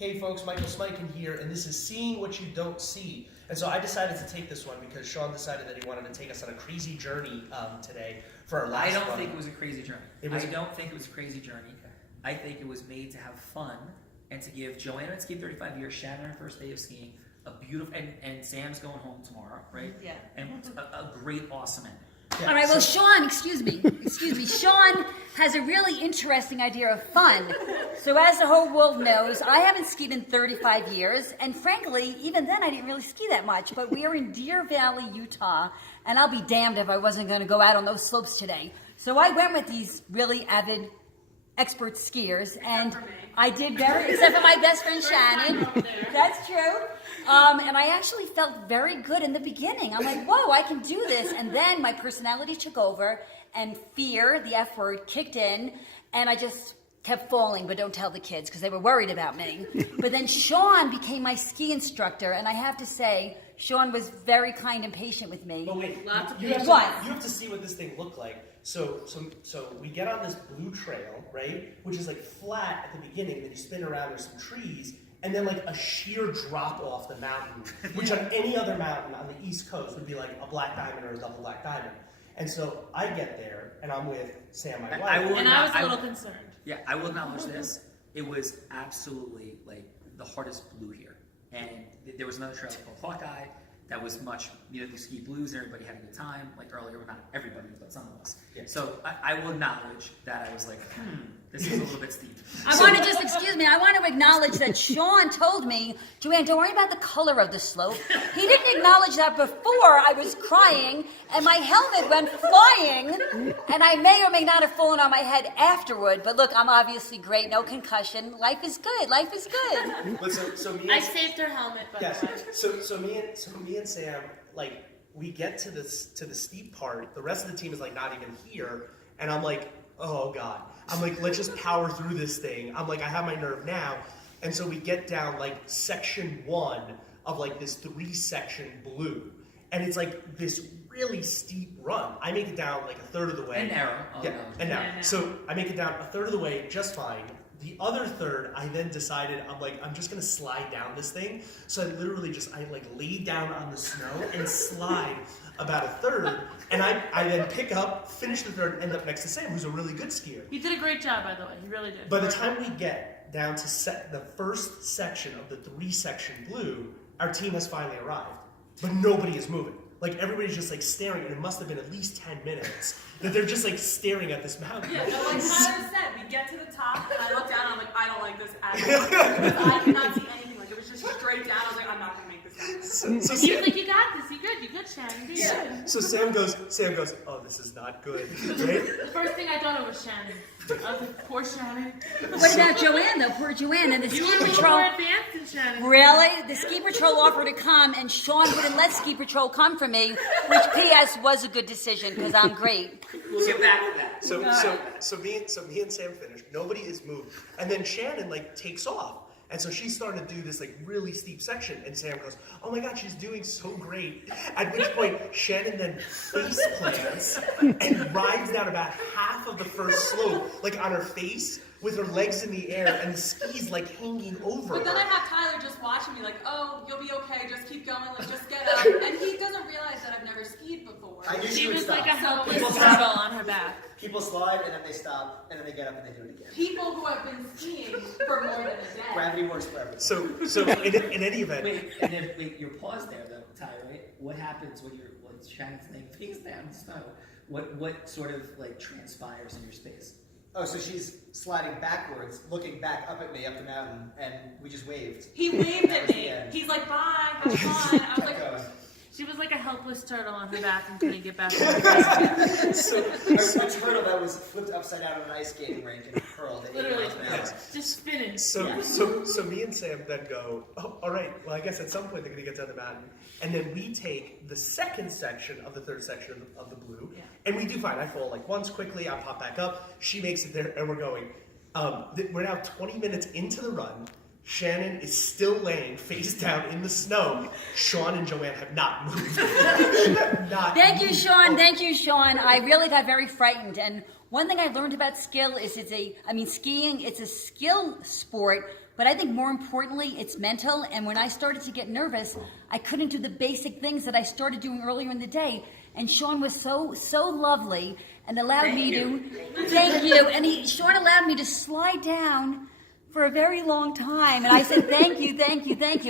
Hey folks, Michael Smikin here, and this is Seeing What You Don't See. And so I decided to take this one because Sean decided that he wanted to take us on a crazy journey today for our last I don't run. think it was a crazy journey. I don't think it was a crazy journey. I think it was made to have fun and to give JoAnne and ski 35 years, Shannon her first day of skiing, a beautiful, and Sam's going home tomorrow, right? Yeah. And a great, awesome ending. Yeah, All right, well, Sean, excuse me. Sean has a really interesting idea of fun. So as the whole world knows, I haven't skied in 35 years, and frankly, even then I didn't really ski that much, but we are in Deer Valley, Utah, and I'll be damned if I wasn't going to go out on those slopes today. So I went with these really avid expert skiers, and I did very, except for my best friend Shannon. That's true. And I actually felt very good in the beginning. I'm like, whoa, I can do this. And then my personality took over, and fear, the F word, kicked in, and I just kept falling, but don't tell the kids because they were worried about me. But then Sean became my ski instructor, and I have to say, Sean was very kind and patient with me. But wait, you have to see what this thing looked like. So we get on this blue trail, right, which is like flat at the beginning, and then you spin around, there's some trees, and then like a sheer drop off the mountain, which on any other mountain on the East Coast would be like a black diamond or a double black diamond. And so I get there, and I'm with Sam, my wife. I was a little concerned. Yeah, I will acknowledge this. It was absolutely like the hardest blue here. And there was another trail called Hawkeye that was much, you ski blues and everybody had a good time. Like earlier, not everybody, but some of us. Yeah. So I will acknowledge that I was like, this is a little bit steep. I want to acknowledge that Sean told me, JoAnne, don't worry about the color of the slope. He didn't acknowledge that before I was crying, and my helmet went flying, and I may or may not have fallen on my head afterward, but look, I'm obviously great, no concussion. Life is good, life is good. But so me and, I saved her helmet, by the way. So me and Sam, like, we get to the steep part, the rest of the team is like not even here, and I'm like, oh God. I'm like, let's just power through this thing. I'm like, I have my nerve now. And so we get down like section 1 of like this 3-section blue. And it's like this really steep run. I make it down like a third of the way. And narrow. And narrow. So I make it down a third of the way just fine. The other third, I then decided, I'm just gonna slide down this thing. So I literally I laid down on the snow and slide about a third. And I then pick up, finish the third, and end up next to Sam, who's a really good skier. You did a great job, by the way. You really did. By the time we get down to the first section of the 3-section blue, our team has finally arrived. But nobody is moving. Like, everybody's just like staring, and it must have been at least 10 minutes that they're just like staring at this mountain. Yeah, no, like Tyler said, we get to the top, and I look down, and I'm like, I don't like this at all. Because I could not see anything. Like, it was just straight down. I was like, I'm not going to make this happen. So He was like, you got this. You good, Shannon. You good. So Sam goes, oh, this is not good, right? The first thing I thought of was Shannon. I was like, poor Shannon. What about JoAnne, though? Poor JoAnne. And the You ski were a little patrol. more advanced than Shannon. Really? The ski patrol offered to come, and Sean wouldn't let ski patrol come for me, which P.S. was a good decision because I'm great. We'll get back to that. So me and Sam finished. Nobody is moved, and then Shannon takes off. And so she's starting to do this really steep section, and Sam goes, oh my God, she's doing so great. At which point, Shannon then face plants and rides down about half of the first slope, on her face, with her legs in the air, and the skis hanging over But then I her. have Tyler just watching me like, oh, you'll be okay, just keep going, just get up. And he doesn't realize that I've never skied before. I knew She she would was stop. like a helpless turtle on her back. People slide and then they stop and then they get up and they do it again. People who have been skiing for more than a day. Gravity works for everyone. So in any event, Wait, your pause there though, Ty, right? What happens when Shannon's laying face down in the snow? What sort of transpires in your space? Oh, so she's sliding backwards, looking back up at me up the mountain, and we just waved. He waved That at was me. the end. He's like, bye, have fun. I was like, Going. She was like a helpless turtle on her back and couldn't get back on her feet. A turtle that was flipped upside down on an ice skating rink and hurled at 8 Literally, miles an hour. just spinning. So me and Sam then go, oh, all right, well, I guess at some point they're going to get down the mountain. And then we take the second section of the 3rd section of the blue, and we do fine. I fall once quickly, I pop back up, she makes it there, and we're going. We're now 20 minutes into the run. Shannon is still laying face down in the snow. Sean and JoAnne have not moved. Thank you, Sean. Thank you, Sean. I really got very frightened. And one thing I learned about skiing, it's a skill sport, But I think more importantly, it's mental. And when I started to get nervous, I couldn't do the basic things that I started doing earlier in the day. And Sean was so lovely and allowed me to, thank you. And Sean allowed me to slide down for a very long time. And I said, thank you.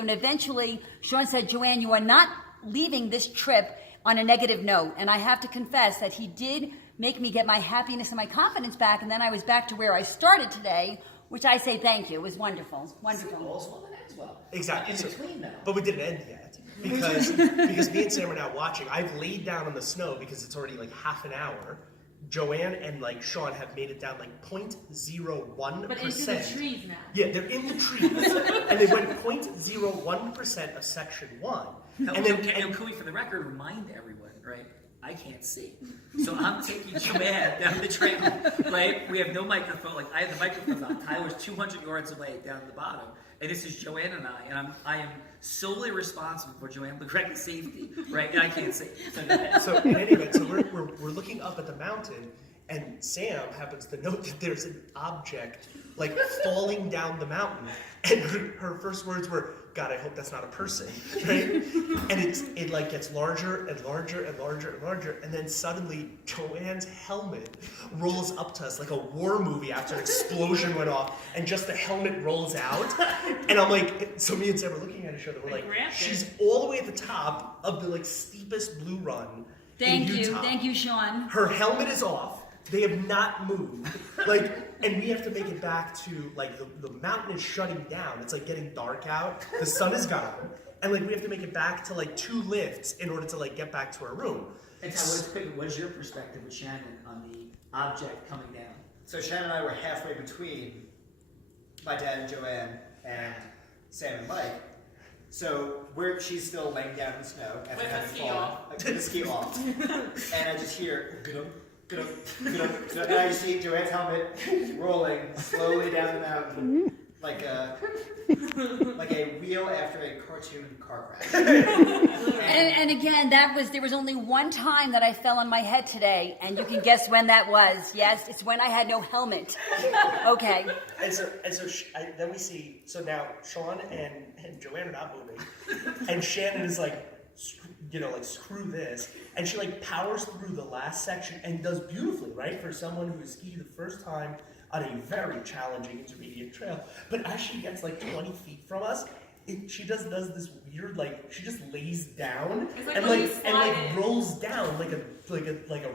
And eventually Sean said, JoAnne, you are not leaving this trip on a negative note. And I have to confess that he did make me get my happiness and my confidence back. And then I was back to where I started today, which I say thank you. It was wonderful. Wonderful. As well. Exactly. In between, though. But we didn't end yet. Because me and Sam are now watching. I've laid down on the snow because it's already like half an hour. JoAnne and like Sean have made it down like 0.01%. But into the trees now. Yeah, they're in the trees. And they went 0.01% of section 1. No, and then and can we, for the record, remind everyone, right? I can't see. So I'm taking JoAnne down the trail, right? We have no microphone. Like, I have the microphones on. Tyler's 200 yards away down at the bottom. And this is JoAnne and I am solely responsible for JoAnne McGregor's safety, right? And I can't see. So in any event, so we're looking up at the mountain, and Sam happens to note that there's an object like falling down the mountain, and her first words were, "God, I hope that's not a person," right? And it like gets larger and larger and larger and larger, and then suddenly JoAnne's helmet rolls up to us like a war movie after an explosion went off, and just the helmet rolls out, and I'm like, so me and Sam are looking at each other, we're like, she's all the way at the top of the like steepest blue run. Thank in you, Sean. Her helmet is off. They have not moved. Like, and we have to make it back to, like, the mountain is shutting down. It's, like, getting dark out. The sun is gone. And, like, we have to make it back to, like, 2 lifts in order to, like, get back to our room. And Ty, what is your perspective with Shannon on the object coming down? So Shannon and I were halfway between my dad and JoAnne and Sam and Mike. So she's still laying down in the snow after With having the ski fallen. off. With the ski off. And I just hear, and I just see JoAnne's helmet rolling slowly down the mountain like a wheel after a cartoon car crash. And again, there was only one time that I fell on my head today, and you can guess when that was. Yes, it's when I had no helmet. Okay. And so then we see, so now Sean and JoAnne are not moving, and Shannon is like, like, screw this. And she like powers through the last section and does beautifully, right? For someone who skied the first time on a very challenging intermediate trail. But as she gets like 20 feet from us, she does this weird, like, she just lays down It's like and when you like slide in. rolls down like a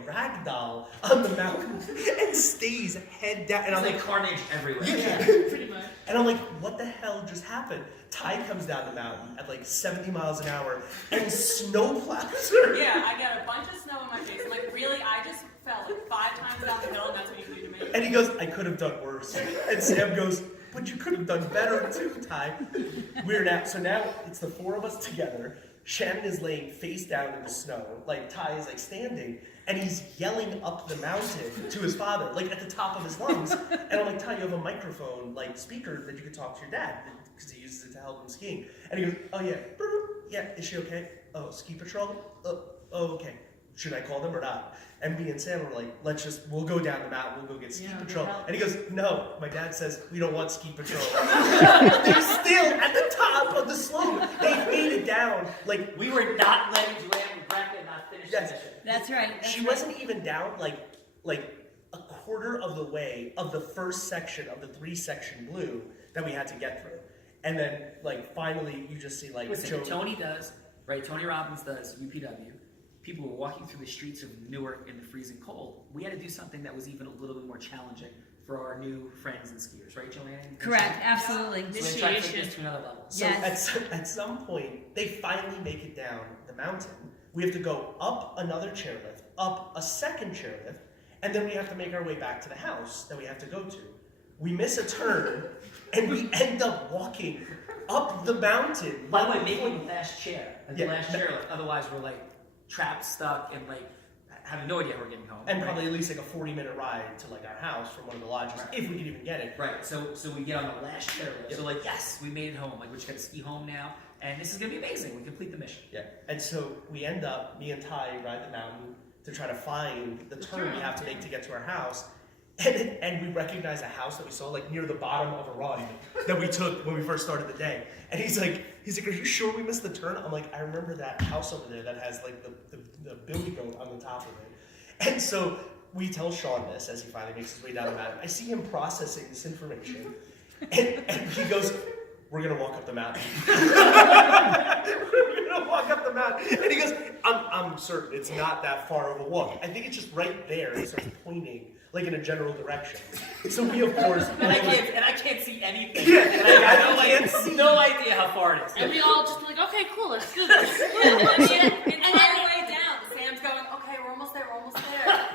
rag doll on the mountain and stays head down. And It's I'm like Carnage everywhere. yeah. Pretty much. And I'm like, what the hell just happened? Ty comes down the mountain at like 70 miles an hour and snow plows her. Yeah, I got a bunch of snow in my face. I'm like, really? I just fell like 5 times down the hill, and that's what you do to me? And he goes, I could have done worse. And Sam goes, but you could have done better too, Ty. So now it's the 4 of us together. Shannon is laying face down in the snow. Like, Ty is like standing. And he's yelling up the mountain to his father, like at the top of his lungs. And I'm like, Ty, you have a microphone, like speaker that you can talk to your dad, because he uses it to help him skiing. And he goes, oh yeah, yeah, is she okay? Oh, ski patrol? Oh, okay. Should I call them or not? And me and Sam were like, we'll go down the mountain, we'll go get ski patrol. And he goes, no, my dad says we don't want ski patrol. They're still at the top of the slope. They made it down. Like, We were not letting JoAnne McGregor not finish the mission. That's right. she wasn't even down like a quarter of the way of the first section of the 3-section blue that we had to get through. And then, like, finally you just see, like, Listen, Tony does, right? Tony Robbins does UPW. People were walking through the streets of Newark in the freezing cold. We had to do something that was even a little bit more challenging for our new friends and skiers, right, JoAnne? Correct, absolutely. So they tried to take this to another level. So Yes. at some point, they finally make it down the mountain. We have to go up another chairlift, up a second chairlift, and then we have to make our way back to the house that we have to go to. We miss a turn, and we end up walking up the mountain. By the way, making the last chair, Yeah. like, otherwise we're like trapped, stuck, and like having no idea how we're getting home. And right? probably at least like a 40-minute ride to like our house from one of the lodges, if we could even get it. Right, so we get on the last chairlift. So like, yes, we made it home. Like, we just got to ski home now, and this is gonna be amazing. We complete the mission. Yeah. And so we end up, me and Ty ride the mountain to try to find the turn we have to make to get to our house. And we recognize a house that we saw like near the bottom of a run that we took when we first started the day. And he's like, are you sure we missed the turn? I'm like, I remember that house over there that has like the billy goat on the top of it. And so we tell Sean this as he finally makes his way down the mountain. I see him processing this information, and he goes, "We're gonna walk up the mountain." We're gonna walk up the mountain, and he goes, "I'm certain it's not that far of a walk. I think it's just right there." And he starts pointing like in a general direction. So we, of course, And I can't see anything. Yeah, I can't see. No idea how far it is. And we all just like, okay, cool, let's do this. The entire way down, Sam's going, okay, we're almost there.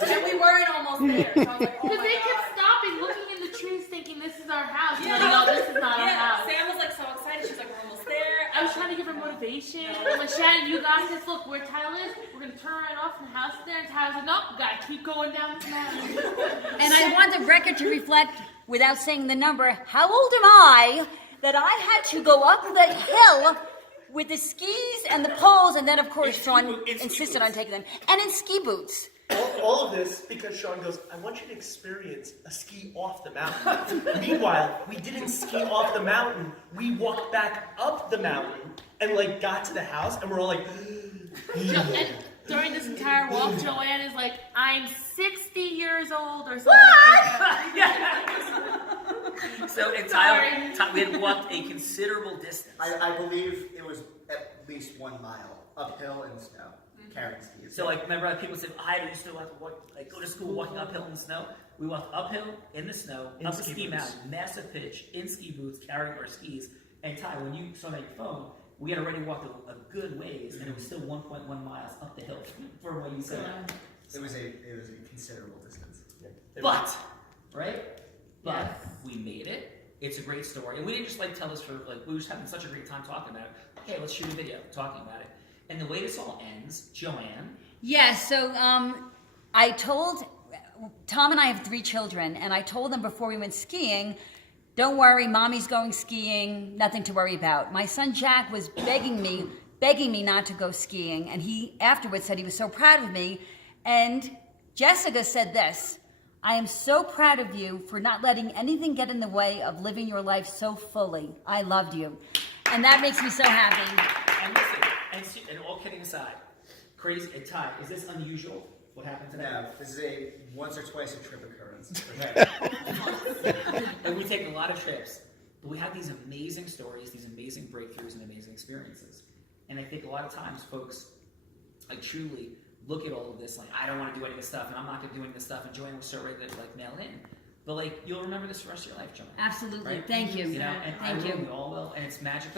And we weren't almost there. So I was like, oh Because my they God. kept stopping, looking in the trees, thinking this is our house. Yeah. Like, no, this is not our house. Sam was like so excited. She's like, we're almost there. I was trying to give her motivation. I'm like, Shannon, you got this. Look, where Tyler is, we're going to turn right off and the house is there. And Tyler's like, nope, we got to keep going down this mountain. And I want the record to reflect, without saying the number, how old am I that I had to go up the hill with the skis and the poles, and then of course Sean insisted on taking them, and in ski boots. all of this because Sean goes, I want you to experience a ski off the mountain. Meanwhile, we didn't ski off the mountain. We walked back up the mountain and like got to the house, and we're all like, And during this entire walk, JoAnne is like, I'm 60 years old or something like that. So in Tyler, we had walked a considerable distance. I believe it was at least 1 mile uphill in snow, carrying skis. So like, remember how people said, I used to like go to school walking uphill in the snow. We walked uphill in the snow, In up a ski ski boots. mountain, massive pitch, in ski boots, carrying our skis. And Ty, when you saw that your phone, we had already walked a good ways, and it was still 1.1 miles up the hill from what you said. It was a considerable distance. But, right? But we made it. It's a great story. And we didn't just like tell this for like, we were just having such a great time talking about it. Okay, let's shoot a video talking about it. And the way this all ends, JoAnne. Yes, so I told, Tom and I have 3 children, and I told them before we went skiing, don't worry, mommy's going skiing, nothing to worry about. My son Jack was begging me not to go skiing, and he afterwards said he was so proud of me. And Jessica said this, I am so proud of you for not letting anything get in the way of living your life so fully. I loved you. And that makes me so happy. And listen, and all kidding aside, crazy, and Ty, is this unusual? What happened today? No, this is a once or twice a trip occurrence. And we take a lot of trips, but we have these amazing stories, these amazing breakthroughs, and amazing experiences. And I think a lot of times folks, like truly look at all of this, like, I don't want to do any of this stuff, and I'm not going to do any of this stuff, and JoAnne was so ready to like mail in. But like, you'll remember this for the rest of your life, JoAnne. Absolutely. Right? Thank you. You know, and Thank I you. will, we all will, and it's magic.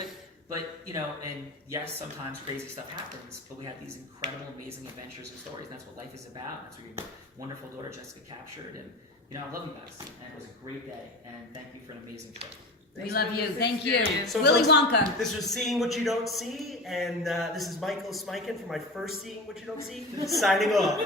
But you know, and yes, sometimes crazy stuff happens, but we have these incredible, amazing adventures and stories, and that's what life is about. And that's what your wonderful daughter Jessica captured, and you know, I love you guys, and it was a great day, and thank you for an amazing trip. We love you. Thank you. So Willy folks, Wonka. This was Seeing What You Don't See, and this is Michael Smikin for my first Seeing What You Don't See, signing off.